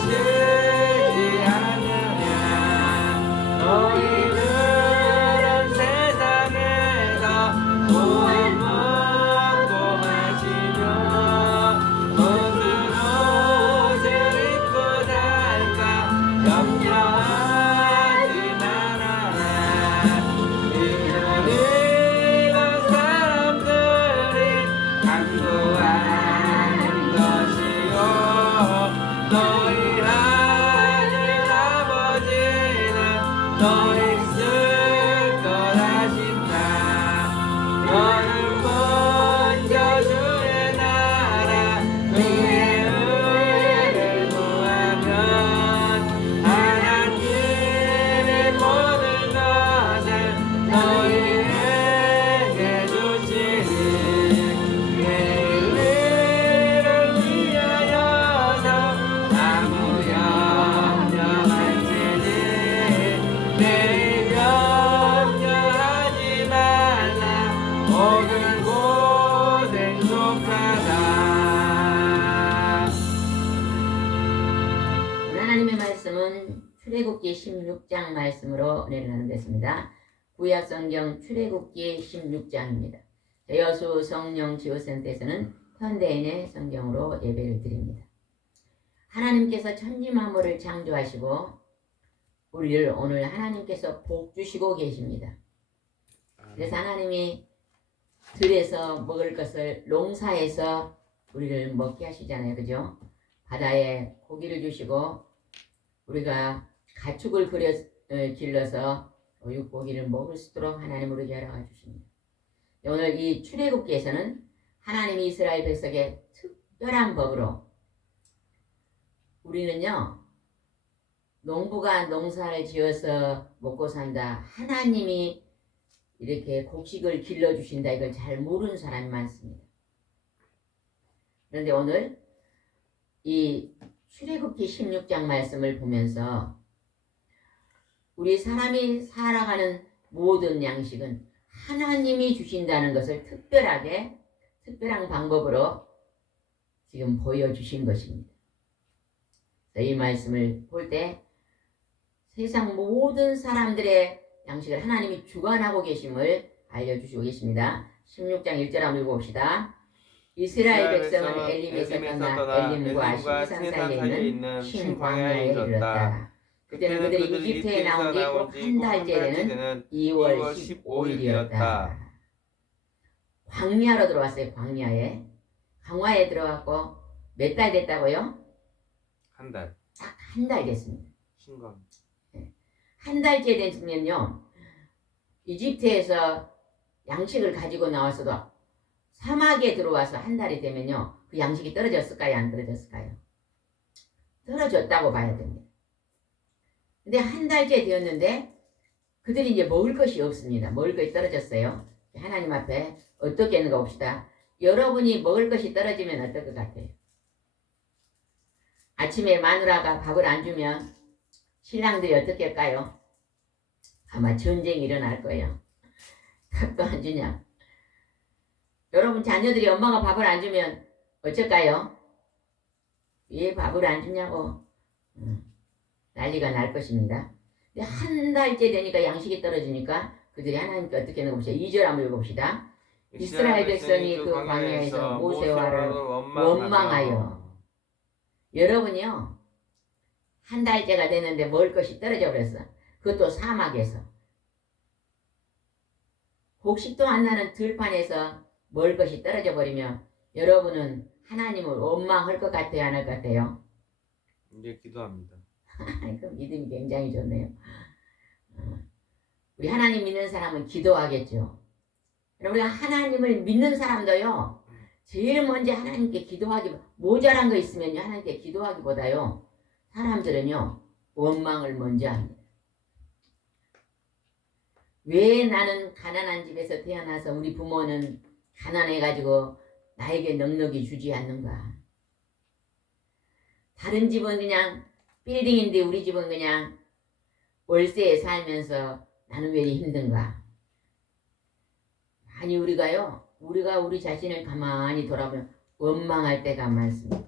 쓰지 않으면 너희들은 세상에서 구원 먹고 마시며 무슨 옷을 입고 살까 염려하지 말아라. 이런 사람들이 강구하는 것이요 너희 하늘 아버지는 너희 쓸 것하신다. 너는 먼저 주의 나라 그의 의를 구하면 하나님의 모든 것을 너희에게 주시니 내 의를 위하여서 아무 염려할지니 내일 염려하지 말라. 오늘 고생 속하다. 하나님의 말씀은 출애굽기 16장 말씀으로 은혜를 나누겠습니다. 구약성경 출애굽기 16장입니다. 여수 성령 지호센터에서는 현대인의 성경으로 예배를 드립니다. 하나님께서 천지 만물을 창조하시고 우리를 오늘 하나님께서 복 주시고 계십니다. 그래서 하나님이 들에서 먹을 것을 농사에서 우리를 먹게 하시잖아요. 그죠? 바다에 고기를 주시고 우리가 가축을 길러서 육고기를 먹을 수 있도록 하나님 우리에게 허락해 주십니다. 오늘 이 출애굽기에서는 하나님이 이스라엘 백성에게 특별한 법으로 우리는요 농부가 농사를 지어서 먹고 산다, 하나님이 이렇게 곡식을 길러주신다, 이걸 잘 모르는 사람이 많습니다. 그런데 오늘 이 출애굽기 16장 말씀을 보면서 우리 사람이 살아가는 모든 양식은 하나님이 주신다는 것을 특별한 방법으로 지금 보여주신 것입니다. 이 말씀을 볼 때 세상 모든 사람들의 양식을 하나님이 주관하고 계심을 알려주시고 계십니다. 16장 1절 한번 읽어봅시다. 이스라엘 백성은 엘림에서 떠나 엘림과 신산 사이에 있는 신광야에 이르렀다. 그때는 그들이 이집트에 나온 지 꼭 한 달째 되는 2월 15일이었다. 광야로 들어왔어요. 광야에. 광야에 들어왔고 몇 달 됐다고요? 한 달. 딱 한 달 됐습니다. 신광. 한 달째 됐으면요 이집트에서 양식을 가지고 나와서도 사막에 들어와서 한 달이 되면요 그 양식이 떨어졌을까요? 안 떨어졌을까요? 떨어졌다고 봐야 됩니다. 근데 한 달째 되었는데 그들이 이제 먹을 것이 없습니다. 먹을 것이 떨어졌어요. 하나님 앞에 어떻게 하는가 봅시다. 여러분이 먹을 것이 떨어지면 어떨 것 같아요? 아침에 마누라가 밥을 안 주면 신랑들이 어떻게 할까요? 아마 전쟁이 일어날 거예요. 밥도 안 주냐? 여러분 자녀들이 엄마가 밥을 안 주면 어쩔까요? 왜 밥을 안 주냐고 난리가 날 것입니다. 근데 한 달째 되니까 양식이 떨어지니까 그들이 하나님께 어떻게 하는 봅시다. 2절 한번 읽어봅시다. 이스라엘 백성이 그 광야에서 모세와를 원망하여. 여러분이요 한 달째가 됐는데 먹을 것이 떨어져 버렸어. 그것도 사막에서 곡식도 안 나는 들판에서 먹을 것이 떨어져 버리면 여러분은 하나님을 원망할 것 같아요, 안 할 것 같아요? 이제 기도합니다. 그 믿음이 굉장히 좋네요. 우리 하나님 믿는 사람은 기도하겠죠. 우리가 하나님을 믿는 사람도요 제일 먼저 하나님께 기도하기, 모자란 거 있으면요 하나님께 기도하기보다요 사람들은요 원망을 먼저 합니다. 왜 나는 가난한 집에서 태어나서 우리 부모는 가난해가지고 나에게 넉넉히 주지 않는가? 다른 집은 그냥 빌딩인데 우리 집은 그냥 월세에 살면서 나는 왜 힘든가? 아니 우리가 우리 자신을 가만히 돌아보면 원망할 때가 많습니다.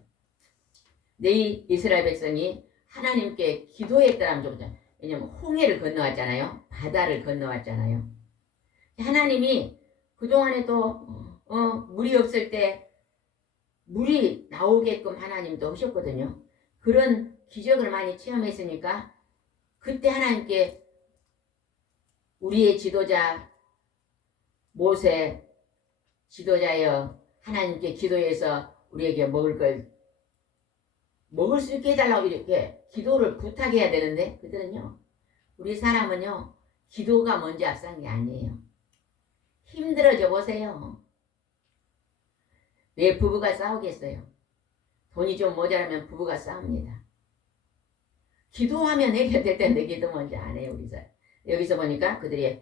내 이스라엘 백성이 하나님께 기도했더라면 좋겠다. 왜냐면 홍해를 건너왔잖아요. 바다를 건너왔잖아요. 하나님이 그동안에 또 물이 없을 때 물이 나오게끔 하나님도 하셨거든요. 그런 기적을 많이 체험했으니까 그때 하나님께 우리의 지도자 모세 지도자여 하나님께 기도해서 우리에게 먹을 수 있게 해달라고 이렇게 기도를 부탁해야 되는데 그들은요 우리 사람은요 기도가 먼저 앞선 게 아니에요. 힘들어져 보세요. 왜 부부가 싸우겠어요? 돈이 좀 모자라면 부부가 싸웁니다. 기도하면 해결될 텐데 기도 먼저 안 해요. 우리 사람. 여기서 보니까 그들이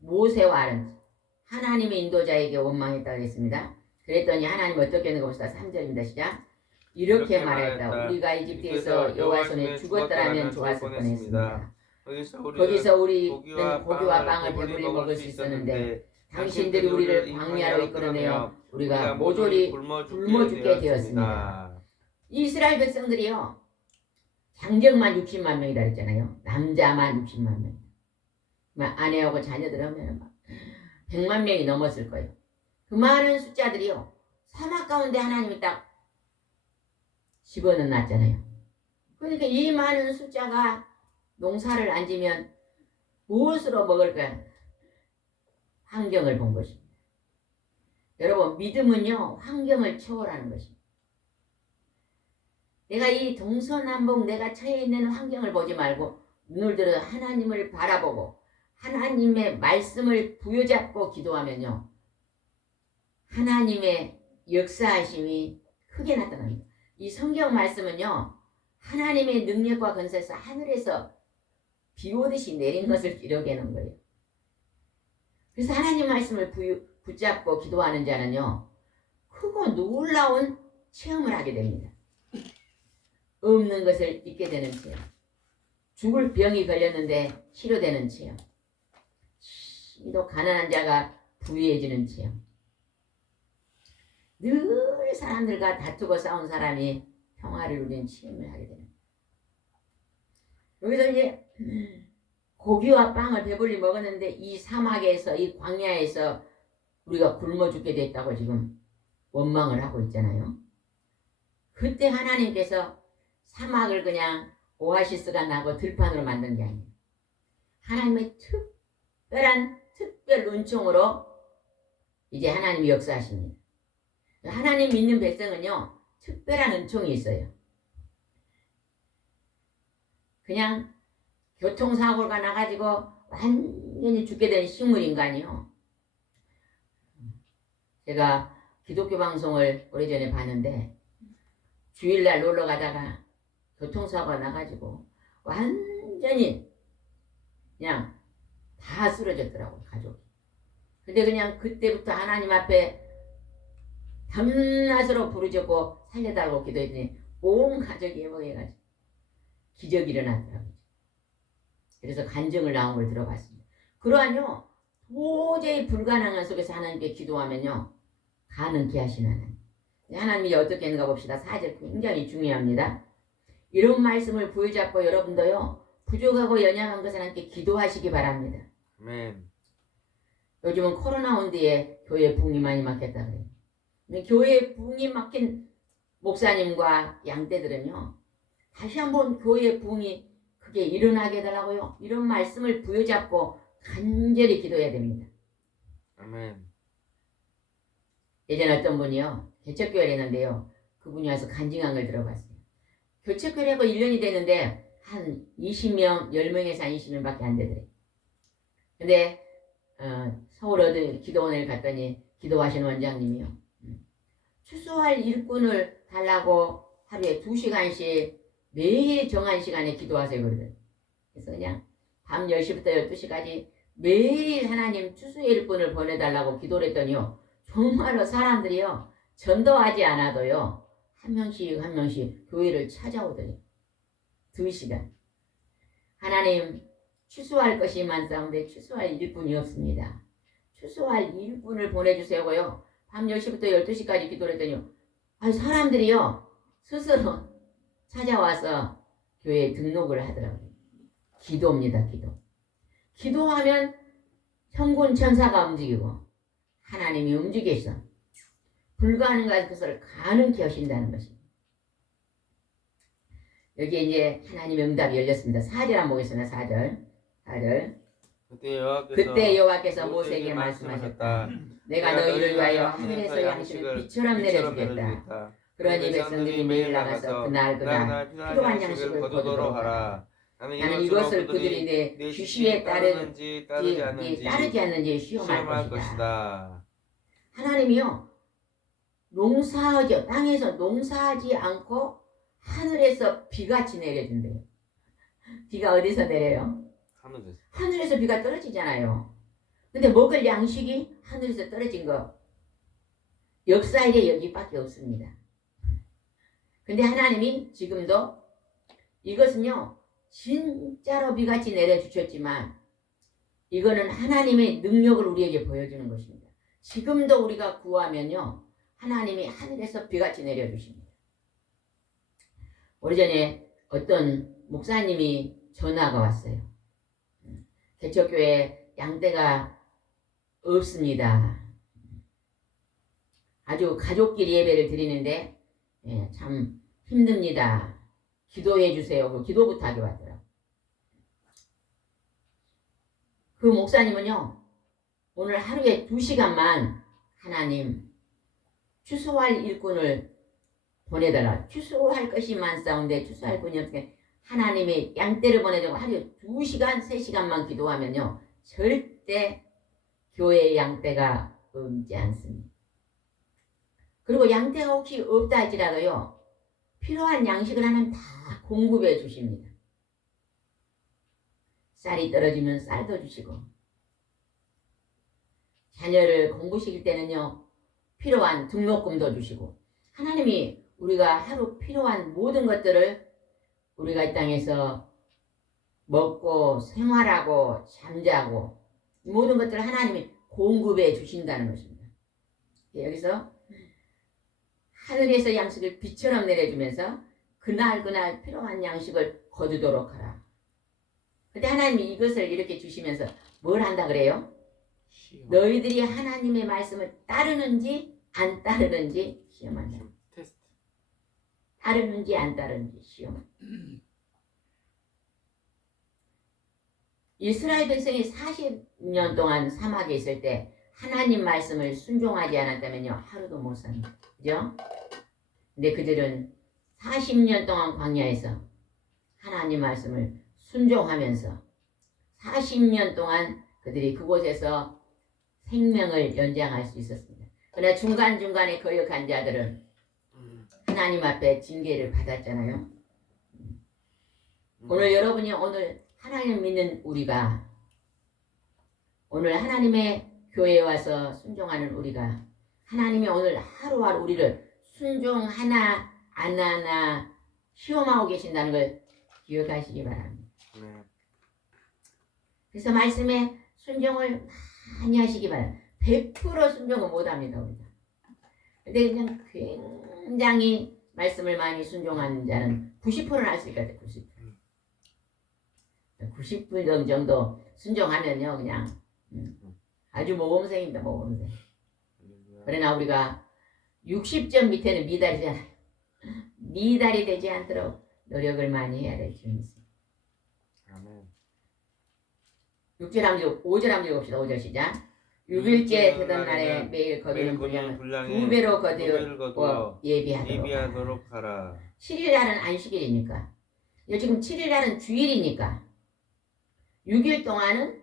모세와 아론 하나님의 인도자에게 원망했다고 했습니다. 그랬더니 하나님 어떻게 하는 가 봅시다. 3절입니다. 시작. 이렇게 말했다. 우리가 이집트에서 여호와 손에 죽었더라면 좋았을 뻔했습니다. 거기서 우리는 고기와 빵을 배불리 먹을 수 있었는데 당신들이 우리를 광야로 이끌어내어 우리가 모조리 굶어 죽게 되었습니다. 이스라엘 백성들이요. 장정만 60만 명이다 그랬잖아요. 남자만 60만 명. 아내하고 자녀들 하면 100만 명이 넘었을 거예요. 그 많은 숫자들이요. 사막 가운데 하나님이 딱 집어넣어 놨잖아요. 그러니까 이 많은 숫자가 농사를 안 지면 무엇으로 먹을까? 환경을 본 것입니다. 여러분 믿음은요. 환경을 초월하는 것입니다. 내가 이 동서남북 내가 처해 있는 환경을 보지 말고 눈을 들어 하나님을 바라보고 하나님의 말씀을 부여잡고 기도하면요. 하나님의 역사하심이 크게 나타납니다. 이 성경 말씀은요. 하나님의 능력과 권세에서 하늘에서 비 오듯이 내린 것을 기록해 놓은 거예요. 그래서 하나님 말씀을 붙잡고 기도하는 자는요. 크고 놀라운 체험을 하게 됩니다. 없는 것을 잊게 되는 체험. 죽을 병이 걸렸는데 치료되는 체험. 또 가난한 자가 부유해지는 체험. 늘 사람들과 다투고 싸운 사람이 평화를 누리는 체험을 하게 됩니다. 여기서 이제 고기와 빵을 배불리 먹었는데 이 사막에서 이 광야에서 우리가 굶어 죽게 됐다고 지금 원망을 하고 있잖아요. 그때 하나님께서 사막을 그냥 오아시스가 나고 들판으로 만든 게 아니에요. 하나님의 특별 은총으로 이제 하나님이 역사하십니다. 하나님 믿는 백성은요. 특별한 은총이 있어요. 그냥 교통사고가 나가지고 완전히 죽게 된 식물인간이요. 제가 기독교 방송을 오래전에 봤는데 주일날 놀러 가다가 교통사고가 나가지고 완전히 그냥 다 쓰러졌더라고요. 가족이. 근데 그냥 그때부터 하나님 앞에 밤낮으로 부르짖고 살려달라고 기도했더니 온 가족이 회복해가지고 기적이 일어났더라고요. 그래서 간증을 나온 걸 들어봤습니다. 그러한요 도저히 불가능한 속에서 하나님께 기도하면요 가능케 하시는 하나님. 하나님이 어떻게 했는가 봅시다. 4절 굉장히 중요합니다. 이런 말씀을 부여잡고 여러분도요 부족하고 연약한 것을 하나님께 기도하시기 바랍니다. 아멘. 요즘은 코로나 온 뒤에 교회 부흥이 많이 막혔다 그래요. 교회 부흥이 막힌 목사님과 양떼들은요 다시 한번 교회 부흥이 크게 일어나게 해달라고요. 이런 말씀을 부여잡고 간절히 기도해야 됩니다. 아멘. 예전에 어떤 분이요 개척교회를 했는데요 그분이 와서 간증한 걸 들어봤어요. 개척교회를 하고 1년이 됐는데 한 20명 10명에서 한 20명밖에 안 되더래요. 근데 서울 어디 기도원을 갔더니 기도하시는 원장님이요 추수할 일꾼을 달라고 하루에 2시간씩 매일 정한 시간에 기도하세요 그러더라고요. 그래서 그냥 밤 10시부터 12시까지 매일 하나님 추수의 일꾼을 보내달라고 기도를 했더니요 정말로 사람들이요 전도하지 않아도요 한 명씩 교회를 찾아오더니 2시간 하나님 추수할 것이 많사온데 추수할 일꾼이 없습니다. 추수할 일꾼을 보내주세요고요. 밤 10시부터 12시까지 기도를 했더니 사람들이요 스스로 찾아와서 교회에 등록을 하더라고요. 기도입니다. 기도. 기도하면 천군 천사가 움직이고 하나님이 움직이셔 불가능한 것을 가능케 하신다는 것입니다. 여기에 이제 하나님의 응답이 열렸습니다. 4절 한번 보겠습니다. 4절. 그때 여호와께서 모세에게 말씀하셨다. 내가 너희를 위하여 하늘에서 양식을 비처럼 내려주겠다. 그러니 백성들이 매일 나가서 그날 필요한 양식을 거두도록 하라. 나는 이것을 그들이 내 지시에 따르지 않는지 시험할 것이다. 하나님이요 농사하죠. 땅에서 농사하지 않고 하늘에서 비같이 내려준대요. 비가 어디서 내려요? 하늘에서 비가 떨어지잖아요. 근데 먹을 양식이 하늘에서 떨어진 거 역사일에 여기밖에 없습니다. 근데 하나님이 지금도 이것은요 진짜로 비같이 내려주셨지만 이거는 하나님의 능력을 우리에게 보여주는 것입니다. 지금도 우리가 구하면요 하나님이 하늘에서 비같이 내려주십니다. 오래전에 어떤 목사님이 전화가 왔어요. 개척교회 양떼가 없습니다. 아주 가족끼리 예배를 드리는데 참 힘듭니다. 기도해 주세요. 기도 부탁이 왔더라고요. 그 목사님은요 오늘 하루에 2시간만 하나님 추수할 일꾼을 보내달라. 추수할 것이 많사온데 추수할 분이 없게 하나님의 양떼를 보내자고 하루에 2시간 3시간만 기도하면요 절대 교회의 양떼가 없지 않습니다. 그리고 양떼가 혹시 없다 할지라도요 필요한 양식을 하나님 다 공급해 주십니다. 쌀이 떨어지면 쌀도 주시고 자녀를 공부시킬 때는요 필요한 등록금도 주시고 하나님이 우리가 하루 필요한 모든 것들을 우리가 이 땅에서 먹고 생활하고 잠자고 모든 것들을 하나님이 공급해 주신다는 것입니다. 여기서 하늘에서 양식을 비처럼 내려주면서 그날 필요한 양식을 거두도록 하라. 근데 하나님이 이것을 이렇게 주시면서 뭘 한다 그래요? 너희들이 하나님의 말씀을 따르는지 안 따르는지 시험한다. 따르는지 안 따르는지 시험한다. 이스라엘 백성이 40년 동안 사막에 있을 때 하나님 말씀을 순종하지 않았다면요 하루도 못 삽니다. 그죠? 근데 그들은 40년 동안 광야에서 하나님 말씀을 순종하면서 40년 동안 그들이 그곳에서 생명을 연장할 수 있었습니다. 그러나 중간중간에 거역한 자들은 하나님 앞에 징계를 받았잖아요. 오늘 여러분이 오늘 하나님 믿는 우리가 오늘 하나님의 교회에 와서 순종하는 우리가 하나님이 오늘 하루하루 우리를 순종하나 안 하나 시험하고 계신다는 걸 기억하시기 바랍니다. 그래서 말씀에 순종을 많이 하시기 바랍니다. 100% 순종은 못합니다. 우리가. 근데 그냥 굉장히 말씀을 많이 순종하는 자는 90%는 할 수 있거든요. 90% 정도 순종하면요 그냥 아주 모범생입니다. 모범생. 그러나 우리가 60점 밑에는 미달이잖아요. 미달이 되지 않도록 노력을 많이 해야 될 줄이 있습니다. 6절 한번 5절 한번 읽읍시다. 5절 시작. 6일째 되던 날에 매일 거두는 분량을 2배로 거두어 예비하도록 하라. 7일날은 안식일이니까 지금 7일날은 주일이니까 6일 동안은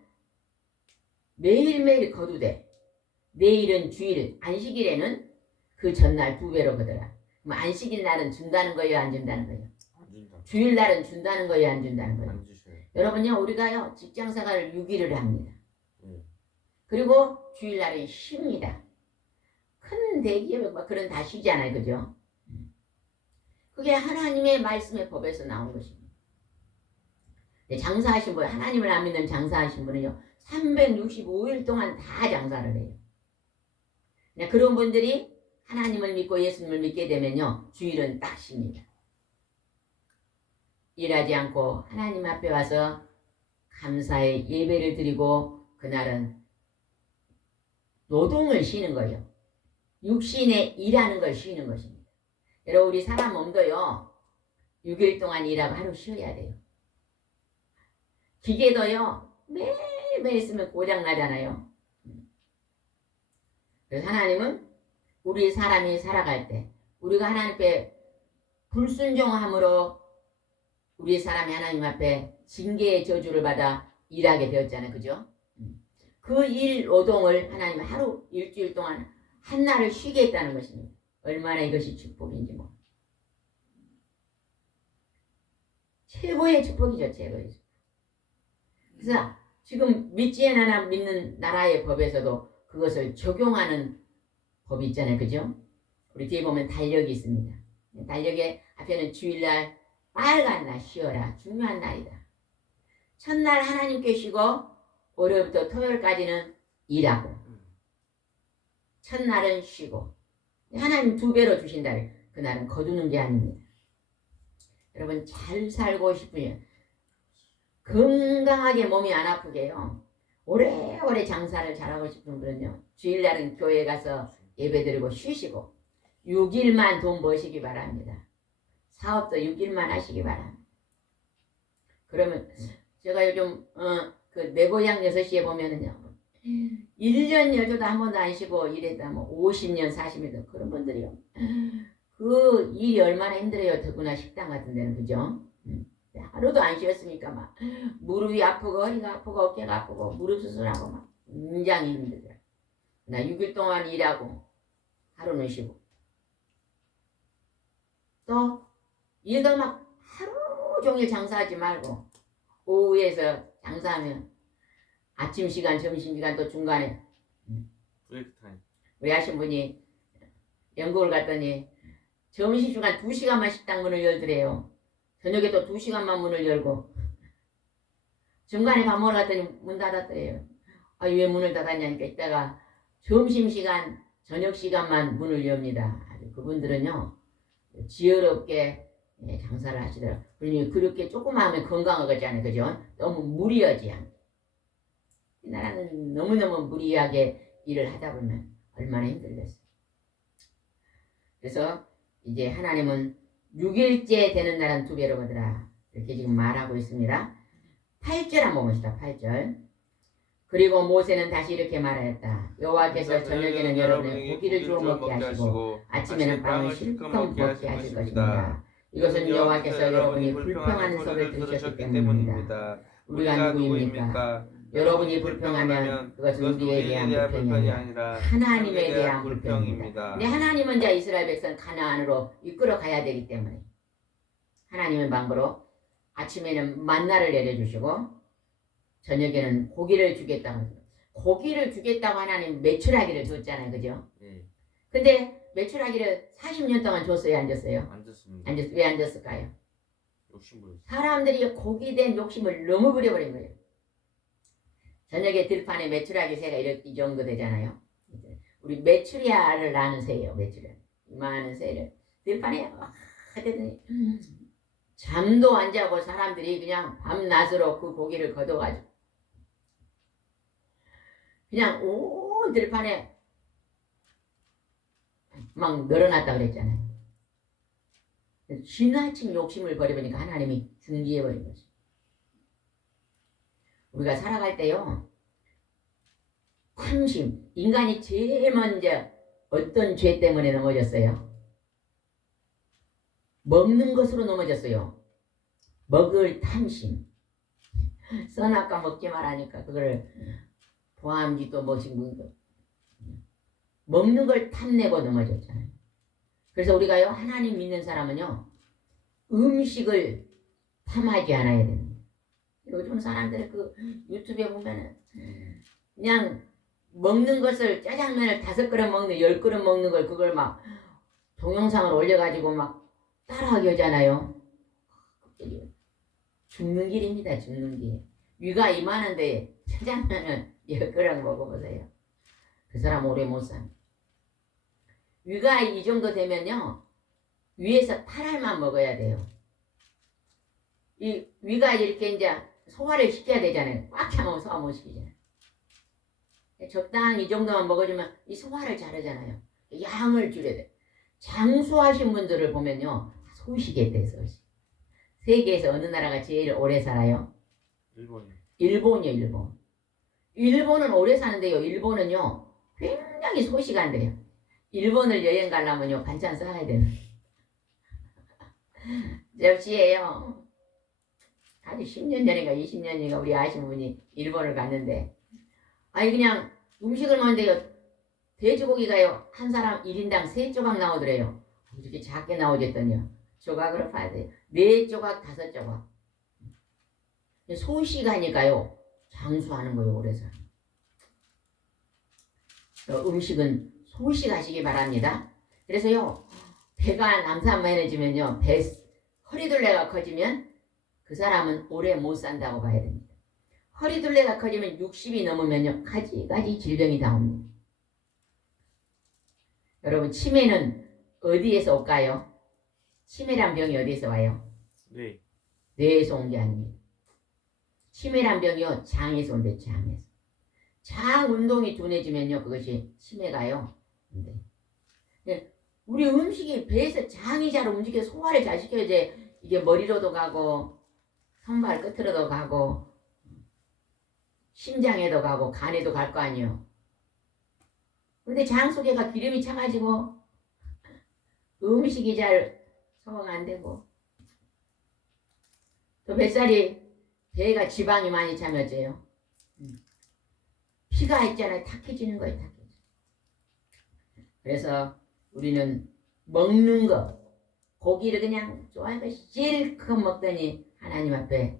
매일매일 거두되 내일은 주일 안식일에는 그 전날 2배로 거두라. 그럼 안식일 날은 준다는 거예요 안 준다는 거예요? 주일 날은 준다는 거예요 안 준다는 거예요? 여러분요 우리가요 직장생활을 6일을 합니다. 그리고 주일날은 쉽니다. 큰 대기업 막 그런 다 쉬잖아요. 그죠? 그게 하나님의 말씀의 법에서 나온 것입니다. 장사하신 분, 하나님을 안 믿는 장사하신 분은요 365일 동안 다 장사를 해요. 그런 분들이 하나님을 믿고 예수님을 믿게 되면요 주일은 딱 쉽니다. 일하지 않고 하나님 앞에 와서 감사의 예배를 드리고 그날은 노동을 쉬는 거예요. 육신에 일하는 걸 쉬는 것입니다. 여러분 우리 사람 몸도요. 6일 동안 일하고 하루 쉬어야 돼요. 기계도요. 매일매일 쓰면 고장 나잖아요. 그래서 하나님은 우리 사람이 살아갈 때 우리가 하나님 앞에 불순종함으로 우리 사람이 하나님 앞에 징계의 저주를 받아 일하게 되었잖아요. 그죠? 그 일 노동을 하나님 하루 일주일 동안 한 날을 쉬게 했다는 것입니다. 얼마나 이것이 축복인지 뭐. 최고의 축복이죠. 최고의 축복. 그래서 지금 믿지 않아 믿는 나라의 법에서도 그것을 적용하는 법이 있잖아요. 그죠? 우리 뒤에 보면 달력이 있습니다. 달력의 앞에는 주일날 빨간 날 쉬어라. 중요한 날이다. 첫날 하나님께 쉬고 월요일부터 토요일까지는 일하고 첫날은 쉬고 하나님 2배로 주신다. 그날은 거두는 게 아닙니다. 여러분 잘 살고 싶으면 건강하게 몸이 안 아프게요. 오래오래 장사를 잘하고 싶은 분은요. 주일날은 교회 가서 예배드리고 쉬시고 6일만 돈 버시기 바랍니다. 사업도 6일만 하시기 바랍니다. 그러면 제가 요즘 내 고향 6시에 보면은요. 1년 여자도 한 번도 안 쉬고 이랬다 뭐 50년 40년 그런 분들이요. 그 일이 얼마나 힘들어요. 더구나 식당 같은 데는 그죠? 하루도 안 쉬었으니까 막 무릎이 아프고 허리가 아프고 어깨가 아프고 무릎 수술하고 막 굉장히 힘들더라. 나 6일 동안 일하고 하루는 쉬고 또 일도 막 하루 종일 장사하지 말고 오후에서 장사하면 아침 시간 점심 시간 또 중간에 브레이크 타임. 우리 하신 분이 영국을 갔더니 점심시간 2시간만 식당 문을 열더래요. 저녁에 또 2시간만 문을 열고 중간에 밥 먹으러 갔더니 문 닫았더래요. 아, 왜 문을 닫았냐니까 이따가 점심시간 저녁시간만 문을 엽니다. 그분들은요 지혜롭게 장사를 하시더라고요. 그러니 그렇게 조금만 하면 건강하겠잖아요. 그죠? 너무 무리하지 않게. 이 나라는 너무너무 무리하게 일을 하다 보면 얼마나 힘들겠어요. 그래서 이제 하나님은 6일째 되는 날은 2배로 거두라. 이렇게 지금 말하고 있습니다. 8절 한번 봅시다. 8절. 그리고 모세는 다시 이렇게 말하였다. 여호와께서 저녁에는 여러분의 고기를 주어 먹게 하시고 아침에는 빵을 실컷 먹게 하실 것입니다. 이것은 여호와께서 여러분이 불평하는 소리를 들으셨기 때문입니다. 우리가 누구입니까? 여러분이 불평하면 그것은 우리에 대한 불평이 아니라 하나님에 대한 불평입니다. 근데 하나님은 자 이스라엘 백성 가나안으로 이끌어 가야 되기 때문에 하나님의 방법으로 아침에는 만나를 내려주시고 저녁에는 고기를 주겠다고. 고기를 주겠다고 하나님 메추라기를 줬잖아요. 그죠? 네. 근데 메추라기를 40년 동안 줬어요? 안 줬어요? 안 줬습니다. 왜 안 줬을까요? 욕심부렸어요. 사람들이 고기 된 욕심을 너무 부려버린 거예요. 저녁에 들판에 메추라기 새가 이 정도 되잖아요. 우리 메추리알을 낳는 새예요. 메추리알. 이만한 새를 들판에 하더니 잠도 안 자고 사람들이 그냥 밤낮으로 그 고기를 걷어가지고 그냥 온 들판에 막 늘어났다 그랬잖아요. 지나친 욕심을 버려보니까 하나님이 중지해버린 거죠. 우리가 살아갈 때요. 탐심. 인간이 제일 먼저 어떤 죄 때문에 넘어졌어요? 먹는 것으로 넘어졌어요. 먹을 탐심. 선악과 먹지 말라니까 그걸 포함지도 뭐지고 먹는 걸 탐내고 넘어졌잖아요. 그래서 우리가요 하나님 믿는 사람은요 음식을 탐하지 않아야 됩니다. 요즘 사람들 그 유튜브에 보면은 그냥 먹는 것을 짜장면을 5그릇 먹는 10그릇 먹는 걸 그걸 막 동영상을 올려가지고 막 따라하게 하잖아요. 죽는 길입니다. 죽는 길. 위가 이만한데 짜장면을 10그릇 먹어보세요. 그 사람 오래 못 삽니다. 위가 이 정도 되면요 위에서 8알만 먹어야 돼요. 이 위가 이렇게 이제 소화를 시켜야 되잖아요. 꽉 차면 소화 못 시키잖아요. 적당히 이 정도만 먹어주면 이 소화를 잘하잖아요. 양을 줄여야 돼. 장수하신 분들을 보면요. 소식에 대해서 세계에서 어느 나라가 제일 오래 살아요? 일본이요. 일본이요, 일본. 일본은 오래 사는데요. 일본은요. 굉장히 소식한데요. 일본을 여행 가려면요. 반찬 싸야 되는. 역시예요. 아주 10년 전인가 20년인가 우리 아신 분이 일본을 갔는데 아니 그냥 음식을 먹는데요. 돼지고기가요. 한 사람 1인당 3조각 나오더래요. 이렇게 작게 나오겠더니요. 조각으로 봐야 돼요. 4조각, 5조각. 소식하니까요. 장수하는 거예요. 오래서. 음식은 소식하시기 바랍니다. 그래서요. 배가 남산만해지면요. 허리둘레가 커지면 그 사람은 오래 못 산다고 봐야 됩니다. 허리둘레가 커지면 60이 넘으면요. 가지가지 질병이 다 옵니다. 여러분 치매는 어디에서 올까요? 치매란 병이 어디에서 와요? 네. 뇌에서 온 게 아닙니다. 치매란 병이요. 장에서 온대 장에서. 장 운동이 둔해지면요. 그것이 치매가요. 네. 우리 음식이 배에서 장이 잘 움직여 소화를 잘 시켜야지 이게 머리로도 가고 손발 끝으로도 가고 심장에도 가고 간에도 갈 거 아니에요. 근데 장 속에가 기름이 차가지고 음식이 잘 소화가 안 되고 또 뱃살이 배가 지방이 많이 차면 어째요? 피가 있잖아요. 탁해지는 거예요. 탁해져. 그래서 우리는 먹는 거 고기를 그냥 좋아하니까 실컷 먹더니 하나님 앞에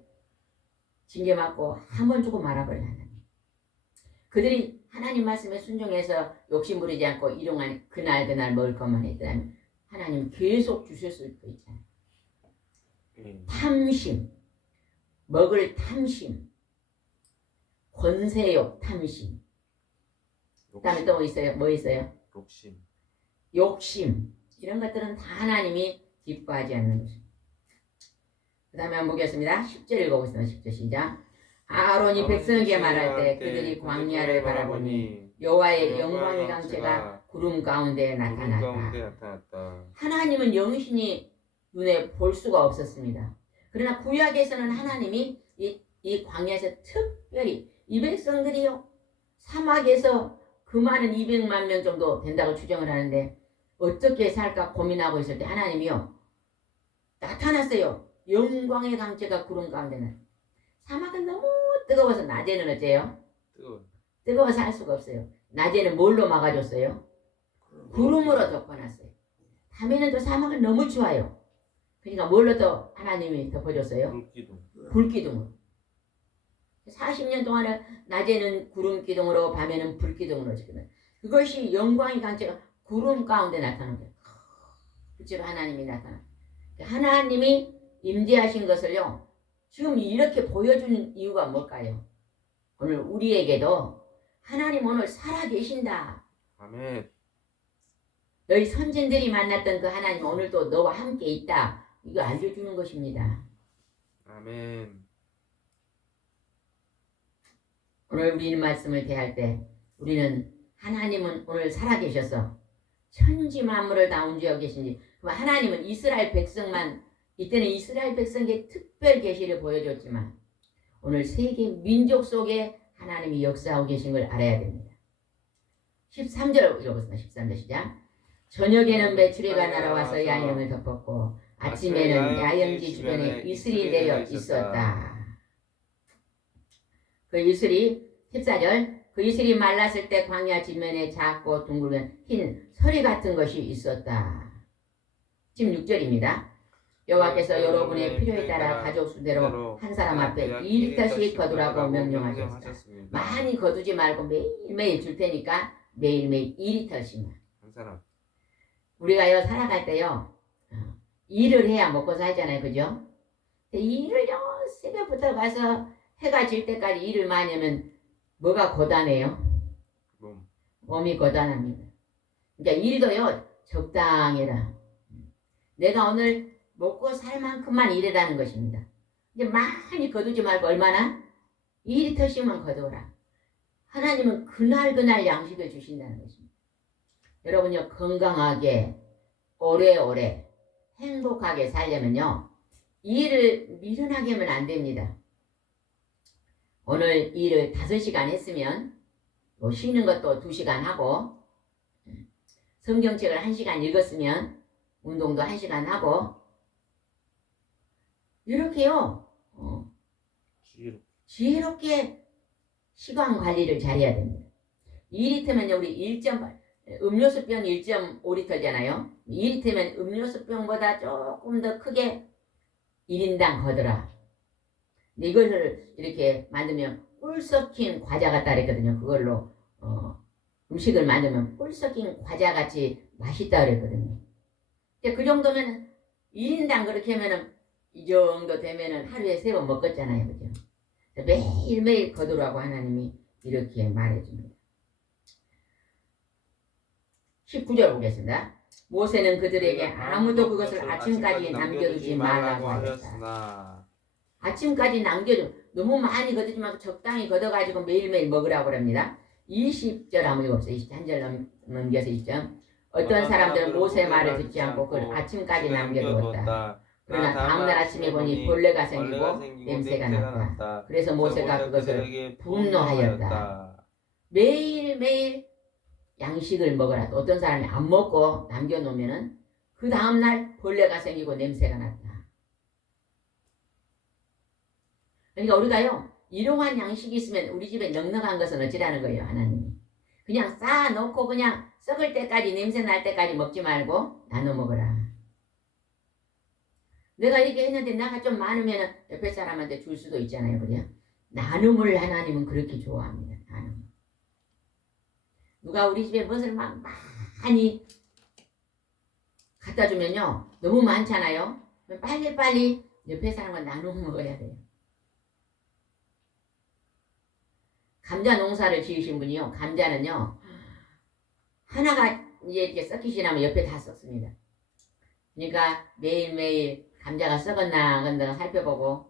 징계받고 한 번 주고 말아버려요. 하나님. 그들이 하나님 말씀에 순종해서 욕심 부리지 않고 일용한 그날 먹을 것만 했더라면 하나님 계속 주실 수도 있잖아요. 탐심, 먹을 탐심, 권세욕 탐심. 그 다음에 또 뭐 있어요? 뭐 있어요? 욕심. 이런 것들은 다 하나님이 기뻐하지 않는 것입니다. 그 다음에 한번 보겠습니다. 10절 읽어보겠습니다. 10절 시작. 아론이 백성에게 말할 때 그들이 광야를 바라보니 여호와의 영광의 강체가 구름 가운데 나타났다. 하나님은 영신이 눈에 볼 수가 없었습니다. 그러나 구약에서는 하나님이 이 광야에서 특별히 이 백성들이요. 사막에서 그 많은 200만 명 정도 된다고 추정을 하는데 어떻게 살까 고민하고 있을 때 하나님이요. 나타났어요. 영광의 강체가 구름 가운데 나. 사막은 너무 뜨거워서 낮에는 어째요? 뜨거워서 할 수가 없어요. 낮에는 뭘로 막아줬어요? 구름으로 덮어놨어요. 밤에는 또 사막은 너무 추워요. 그러니까 뭘로 또 하나님이 덮어줬어요? 불기둥으로. 40년 동안은 낮에는 구름기둥으로 밤에는 불기둥으로 지금 그것이 영광의 강체가 구름 가운데 나타나는 거예요. 그치로 하나님이 나타나. 하나님이 임재하신 것을요. 지금 이렇게 보여주는 이유가 뭘까요? 오늘 우리에게도 하나님 오늘 살아계신다. 아멘. 너희 선진들이 만났던 그 하나님 오늘도 너와 함께 있다. 이거 알려주는 것입니다. 아멘. 오늘 우리 말씀을 대할 때 우리는 하나님은 오늘 살아계셔서 천지 만물을 다 운주하고 계신지 하나님은 이스라엘 백성만 이때는 이스라엘 백성에게 특별 계시를 보여줬지만 오늘 세계 민족 속에 하나님이 역사하고 계신 걸 알아야 됩니다. 13절 읽어보겠습니다. 13절 시작. 저녁에는 메추리가 날아와서 야영을 덮었고 아침에는 야영지 주변에 이슬이 내려 있었다. 그 이슬이 14절 그 이슬이 말랐을 때 광야 지면에 작고 둥글면 흰 서리 같은 것이 있었다. 지금 6절입니다. 여호와께서 여러분의 필요에 따라 가족 수대로 한 사람 앞에 2리터씩 거두라고 명령하셨다. 많이 거두지 말고 매일매일 줄 테니까 매일매일 2리터씩만. 한 사람. 우리가요 살아갈 때요 일을 해야 먹고 살잖아요. 그죠? 일을요 새벽부터 가서 해가 질 때까지 일을 많이 하면 뭐가 고단해요? 몸이 고단합니다. 그러니까 일도요 적당히 해라. 내가 오늘 먹고 살 만큼만 일하라는 것입니다. 이제 많이 거두지 말고 얼마나? 2리터씩만 거두어라. 하나님은 그날 양식을 주신다는 것입니다. 여러분요 건강하게 오래오래 행복하게 살려면요 일을 미련하게 하면 안 됩니다. 오늘 일을 5시간 했으면 뭐 쉬는 것도 2시간 하고 성경책을 1시간 읽었으면 운동도 1시간 하고 이렇게요 지혜롭게 시간 관리를 잘해야 됩니다. 2리터면요 우리 1.8 음료수병 1.5리터잖아요. 2리터면 음료수병보다 조금 더 크게 1인당 거더라. 이것을 이렇게 만들면 꿀 섞인 과자 같다 그랬거든요. 그걸로 음식을 만들면 꿀 섞인 과자 같이 맛있다 그랬거든요. 그 정도면 1인당 그렇게 하면은 이 정도 되면은 하루에 3번 먹었잖아요. 그죠? 매일매일 거두라고 하나님이 이렇게 말해줍니다. 19절 보겠습니다. 모세는 그들에게 아무도 그것을 아침까지 남겨두지 말라고 하였다. 아침까지 남겨두 너무 많이 거두지 말고 적당히 걷어가지고 매일매일 먹으라고 합니다. 20절 한번 읽어보세요. 23절 넘겨서 20절. 어떤 사람들은 모세의 말을 듣지 않고 그걸 아침까지 남겨두었다. 그러나 다음날 아침에 보니 벌레가 생기고 냄새가 났다. 그래서 모세가 그것을 분노하였다. 매일매일 양식을 먹어라. 어떤 사람이 안 먹고 남겨놓으면은 그 다음날 벌레가 생기고 냄새가 났다. 그러니까 우리가요 일용한 양식이 있으면 우리 집에 넉넉한 것은 어찌라는 거예요. 하나님이 그냥 쌓아놓고 그냥 썩을 때까지 냄새 날 때까지 먹지 말고 나눠 먹어라. 내가 이렇게 했는데 나가 좀 많으면 옆에 사람한테 줄 수도 있잖아요. 그래요? 나눔을 하나님은 그렇게 좋아합니다. 나눔. 누가 우리 집에 무엇을 막 많이 갖다 주면요 너무 많잖아요. 빨리빨리 옆에 사람과 나눠 먹어야 돼요. 감자 농사를 지으신 분이요 감자는요 하나가 이제 이렇게 썩기 시작하면 옆에 다 썩습니다. 그러니까 매일매일 감자가 썩었나 건가 살펴보고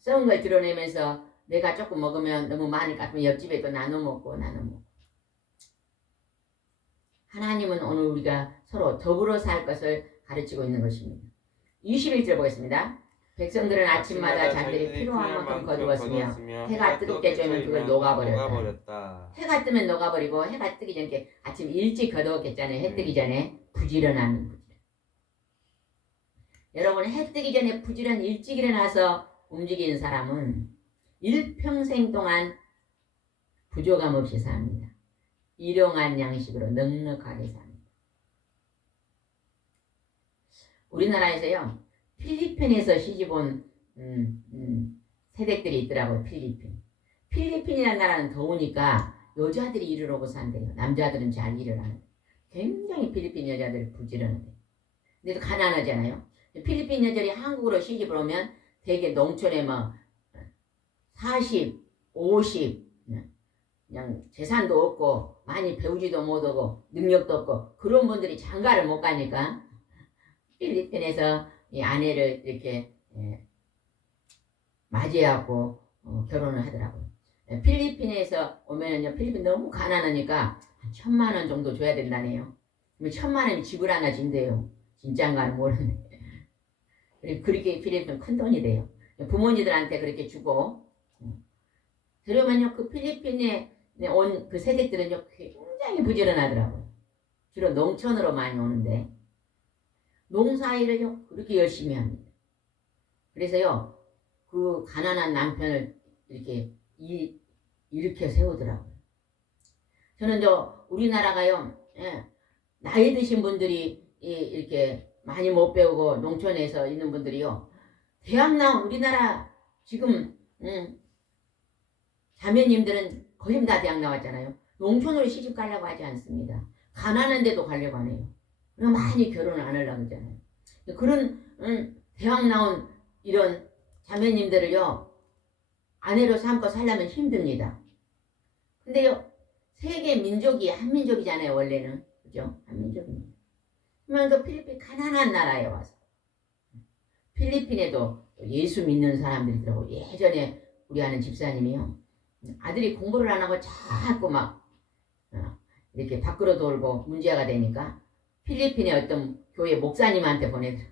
썩은 걸 드러내면서 내가 조금 먹으면 너무 많으니까 옆집에 또 나눠 먹고 하나님은 오늘 우리가 서로 더불어 살 것을 가르치고 있는 것입니다. 21절 보겠습니다. 백성들은 아침마다 자기들이 필요한 만큼 거두었으며 해가 뜨겁게 쬐면 그걸 녹아버렸다. 해가 뜨면 녹아버리고 해가 뜨기 전에 아침 일찍 거두었겠잖아요. 해 뜨기 전에 부지런한 여러분 해 뜨기 전에 부지런 일찍 일어나서 움직이는 사람은 일평생 동안 부족함 없이 삽니다. 일용한 양식으로 넉넉하게 삽니다. 우리나라에서요 필리핀에서 시집온 세댁들이 있더라고요. 필리핀이라는 나라는 더우니까 여자들이 일을 하고 산대요. 남자들은 잘 일을 안 해요. 굉장히 필리핀 여자들 부지런해요. 근데도 가난하잖아요. 필리핀 여자들이 한국으로 시집을 오면 되게 농촌에 막 40, 50 그냥 재산도 없고 많이 배우지도 못하고 능력도 없고 그런 분들이 장가를 못 가니까 필리핀에서 이 아내를 이렇게 맞이하고 결혼을 하더라고요. 필리핀에서 오면은요 필리핀 너무 가난하니까 한 1,000,000원 정도 줘야 된다네요. 그러면 1,000,000원이 집을 하나 준대요. 진짜인가는 모르는데 그렇게 필리핀 큰 돈이 돼요. 부모님들한테 그렇게 주고 그러면요 그 필리핀에 온 그 세대들은요 굉장히 부지런하더라고요. 주로 농촌으로 많이 오는데 농사일을요 그렇게 열심히 합니다. 그래서요 그 가난한 남편을 이렇게 일으켜 세우더라고요. 저는 우리나라가요 나이 드신 분들이 이렇게 많이 못 배우고 농촌에서 있는 분들이요 대학 나온 우리나라 지금 자매님들은 거의 다 대학 나왔잖아요. 농촌으로 시집 가려고 하지 않습니다. 가난한데도 가려고 하네요. 많이 결혼을 안 하려고 하잖아요. 그런 대학 나온 이런 자매님들을요 아내로 삼고 살려면 힘듭니다. 근데요 세계 민족이 한민족이잖아요. 원래는 그죠? 한민족입니다. 그러면 그 필리핀 가난한 나라에 와서 필리핀에도 예수 믿는 사람들이 있더라고. 예전에 우리 아는 집사님이요. 아들이 공부를 안 하고 자꾸 막 이렇게 밖으로 돌고 문제가 되니까 필리핀의 어떤 교회 목사님한테 보내더라고.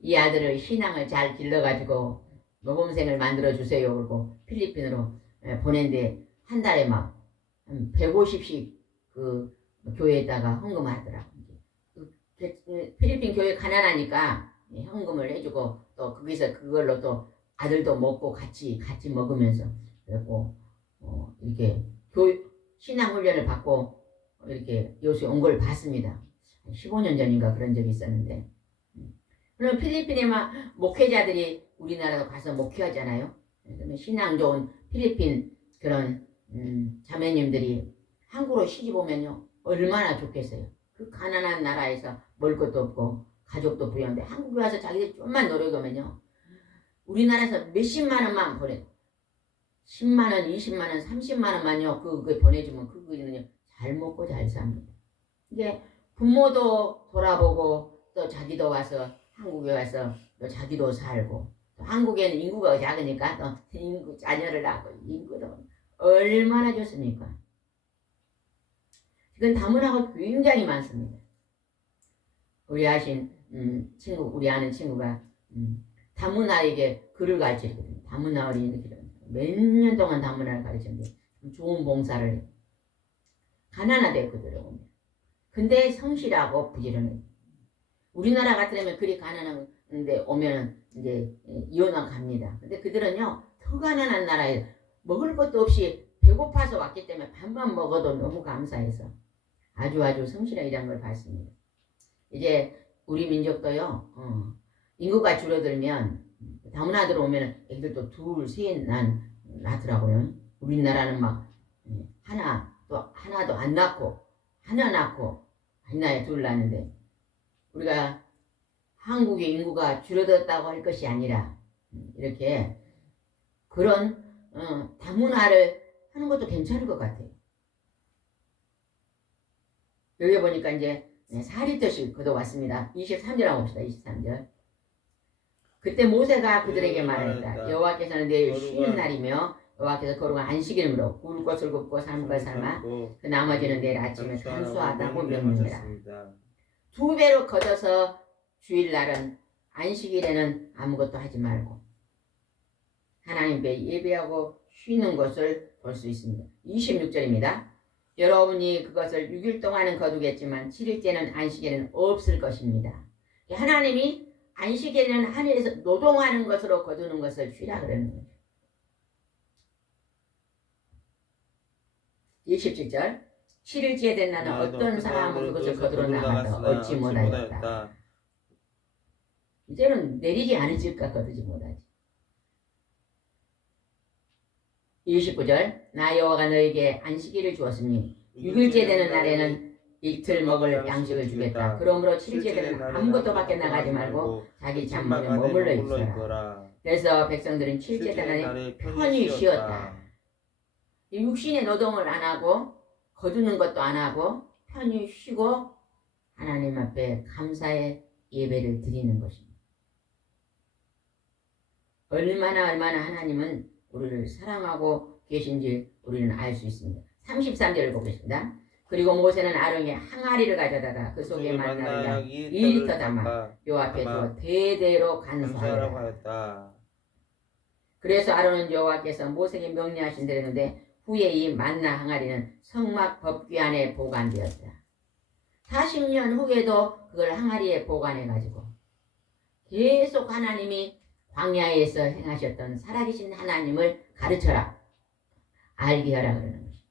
이 아들을 신앙을 잘 길러가지고 모범생을 만들어 주세요. 그러고 필리핀으로 보낸데 한 달에 막 150씩 그 교회에다가 헌금하더라고. 필리핀 교회 가난하니까 헌금을 해주고 또 거기서 그걸로 또 아들도 먹고 같이 먹으면서 그리고 이렇게 신앙 훈련을 받고 이렇게 여수에 온 걸 봤습니다. 15년 전인가 그런 적이 있었는데 그럼 필리핀에 막 목회자들이 우리나라로 가서 목회하잖아요. 그러면 신앙 좋은 필리핀 그런 자매님들이 한국으로 시집 오면요 얼마나 좋겠어요. 그 가난한 나라에서 먹을 것도 없고 가족도 부여한데 한국에 와서 자기들 좀만 노력하면요 우리나라에서 몇십만 원만 보내 10만 원, 20만 원, 30만 원만요 그거 보내주면 그거는요 잘 먹고 잘 삽니다. 이게 부모도 돌아보고 또 자기도 와서 한국에 와서 또 자기도 살고 또 한국에는 인구가 작으니까 또 인구 자녀를 낳고 인구도 얼마나 좋습니까? 이건 다문화가 굉장히 많습니다. 우리 친구, 우리 아는 친구가 다문화에게 글을 가르치거든요. 다문화 어린이들 몇 년 동안 다문화를 가르쳤는데 좋은 봉사를 해. 가난하대거든요. 근데 성실하고 부지런해. 우리나라 같으면 그리 가난한데 오면은 이제 이혼만 갑니다. 근데 그들은요 더 가난한 나라에 먹을 것도 없이 배고파서 왔기 때문에 밥만 먹어도 너무 감사해서 아주 성실한 일한 걸 봤습니다. 이제 우리 민족도요 인구가 줄어들면 다문화 들어오면 애들도 둘, 셋 낳더라고요. 우리나라는 막 하나도 안 낳고 하나 낳고 하나에 둘 낳는데 우리가 한국의 인구가 줄어들었다고 할 것이 아니라 이렇게 그런 다문화를 하는 것도 괜찮을 것 같아요. 여기 보니까 이제 4리터씩 걷어왔습니다. 23절 한번 봅시다. 23절. 그때 모세가 그들에게 말했다. 여호와께서는 내일 쉬는 날이며 여호와께서 거룩한 안식일이므로 구울 것을 굽고 삶을 것 삶아 그 나머지는 내일 아침에 간수하다고 명령해라. 2배로 걷어서 주일날은 안식일에는 아무것도 하지 말고 하나님께 예배하고 쉬는 것을 볼 수 있습니다. 26절입니다. 여러분이 그것을 6일 동안은 거두겠지만 7일째는 안식일은 없을 것입니다. 하나님이 안식일에는 하늘에서 노동하는 것으로 거두는 것을 쉬라 그러는 거죠. 27절 7일째에 된 나는 어떤 사람은 그것을 거두러 나가서 얻지 못하였다. 이제는 내리지 않으실까 거두지 못하지. 29절 나 여호와가 너에게 안식일을 주었으니 6일째 되는 날에는 이틀 먹을 양식을 주겠다. 그러므로 7일째 되는 아무것도 밖에 나가지 말고 자기 잠문에 머물러 있어라. 그래서 백성들은 7일째 되는 날에 편히 쉬었다. 육신의 노동을 안 하고 거두는 것도 안 하고 편히 쉬고 하나님 앞에 감사의 예배를 드리는 것입니다. 얼마나 하나님은 우리를 사랑하고 계신지 우리는 알 수 있습니다. 33절을 보겠습니다. 그리고 모세는 아론의 항아리를 가져다가 그 속에 만나를 약 2리터 담아 요 앞에 두어 대대로 간수하였다. 그래서 아론은 여호와께서 모세에게 명령하신 대로 했는데 후에 이 만나 항아리는 성막 법궤 안에 보관되었다. 40년 후에도 그걸 항아리에 보관해가지고 계속 하나님이 광야에서 행하셨던 살아계신 하나님을 가르쳐라. 알게 하라 그러는 것입니다.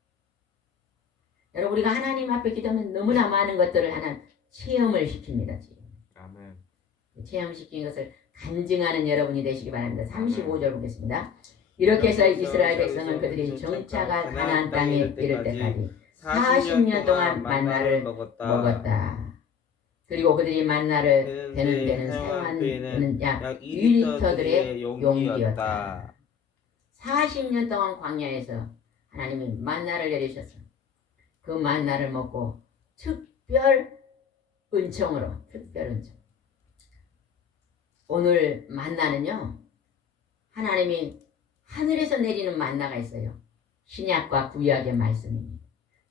여러분 우리가 하나님 앞에 기도하면 너무나 많은 것들을 하나님 체험을 시킵니다. 지금. 아멘. 체험시킨 것을 간증하는 여러분이 되시기 바랍니다. 35절 보겠습니다. 이렇게 해서 이스라엘 백성은 그들이 정착한 가나안 땅에 이를 때까지 40년 동안 만나를 먹었다. 그리고 그들이 만나를 되는 때는 사용하는 약 1리터들의 용기였다. 40년 동안 광야에서 하나님이 만나를 내리셔서 그 만나를 먹고 특별 은총으로 특별 은총 오늘 만나는요. 하나님이 하늘에서 내리는 만나가 있어요. 신약과 구약의 말씀입니다.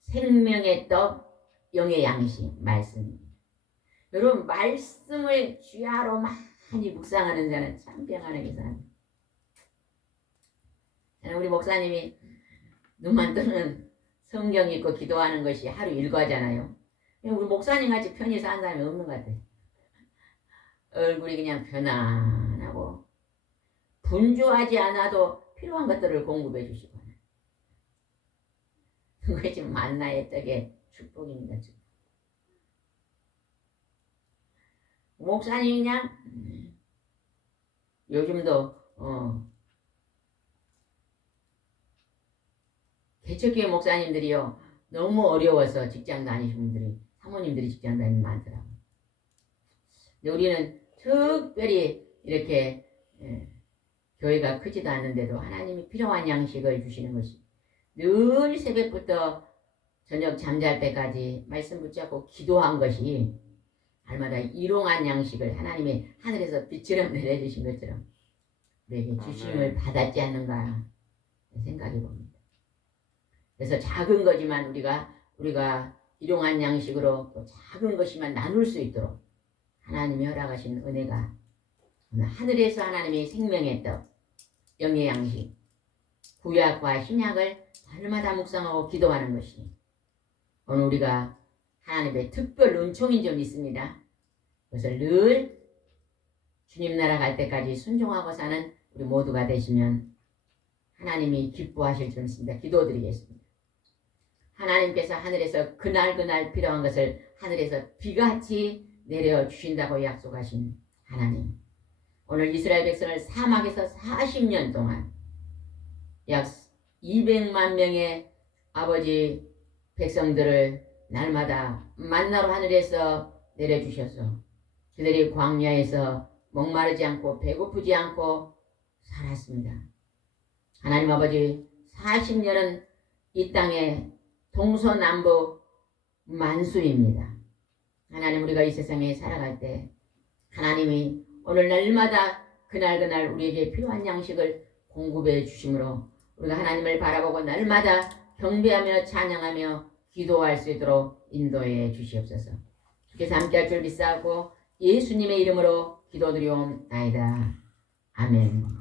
생명의 떡, 영의 양식 말씀입니다. 여러분 말씀을 주야로 많이 묵상하는 자는 참 평안하게 삽니다. 우리 목사님이 눈만 뜨면 성경 읽고 기도하는 것이 하루 일과잖아요. 우리 목사님 같이 편히 사는 사람이 없는 것 같아요. 얼굴이 그냥 편안하고 분주하지 않아도 필요한 것들을 공급해 주시고 그것이 만나의 떡의 축복입니다. 목사님이 그냥 요즘도 개척교회 목사님들이요 너무 어려워서 직장 다니시는 분들이 사모님들이 직장 다니는 많더라고요. 근데 우리는 특별히 이렇게 교회가 크지도 않는데도 하나님이 필요한 양식을 주시는 것이 늘 새벽부터 저녁 잠잘 때까지 말씀 붙잡고 기도한 것이 날마다 일용한 양식을 하나님이 하늘에서 빛처럼 내려주신 것처럼 우리에게 주심을 받았지 않는가 생각해 봅니다. 그래서 작은 거지만 우리가 일용한 양식으로 또 작은 것이만 나눌 수 있도록 하나님이 허락하신 은혜가 하늘에서 하나님이 생명의 떡, 영의 양식, 구약과 신약을 날마다 묵상하고 기도하는 것이 오늘 우리가 하나님의 특별 은총인 점 있습니다. 그것을 늘 주님 나라 갈 때까지 순종하고 사는 우리 모두가 되시면 하나님이 기뻐하실 줄 믿습니다. 기도드리겠습니다. 하나님께서 하늘에서 그날 필요한 것을 하늘에서 비같이 내려주신다고 약속하신 하나님, 오늘 이스라엘 백성을 사막에서 40년 동안 약 200만 명의 아버지 백성들을 날마다 만나로 하늘에서 내려주셔서 그들이 광야에서 목마르지 않고 배고프지 않고 살았습니다. 하나님 아버지 40년은 이 땅의 동서남북 만수입니다. 하나님 우리가 이 세상에 살아갈 때 하나님이 오늘 날마다 그날 우리에게 필요한 양식을 공급해 주심으로 우리가 하나님을 바라보고 날마다 경배하며 찬양하며 기도할 수 있도록 인도해 주시옵소서. 주께서 함께할 줄 믿사오고 예수님의 이름으로 기도드리옵나이다. 아멘.